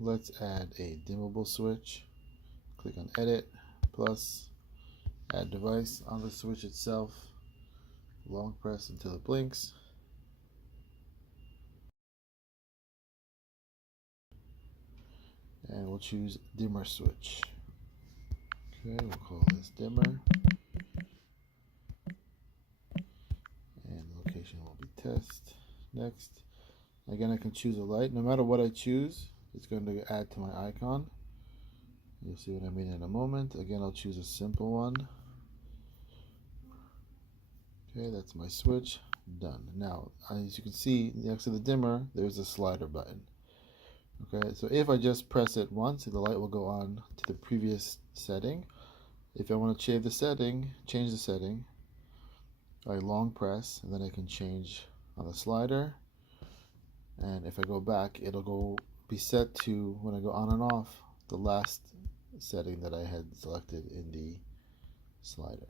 Let's add a dimmable switch. Click on Edit, plus, add device on the switch itself. Long press until it blinks. And we'll choose dimmer switch. Okay, we'll call this dimmer. And location will be test. Next. Again, I can choose a light. No matter what I choose, it's going to add to my icon. You'll see what I mean in a moment. Again, I'll choose a simple one. Okay, that's my switch. Done. Now, as you can see, next to the dimmer, there's a slider button. Okay, so if I just press it once, the light will go on to the previous setting. If I want to change the setting, I long press, and then I can change on the slider. And if I go back, it'll be set to, when I go on and off, the last setting that I had selected in the slider.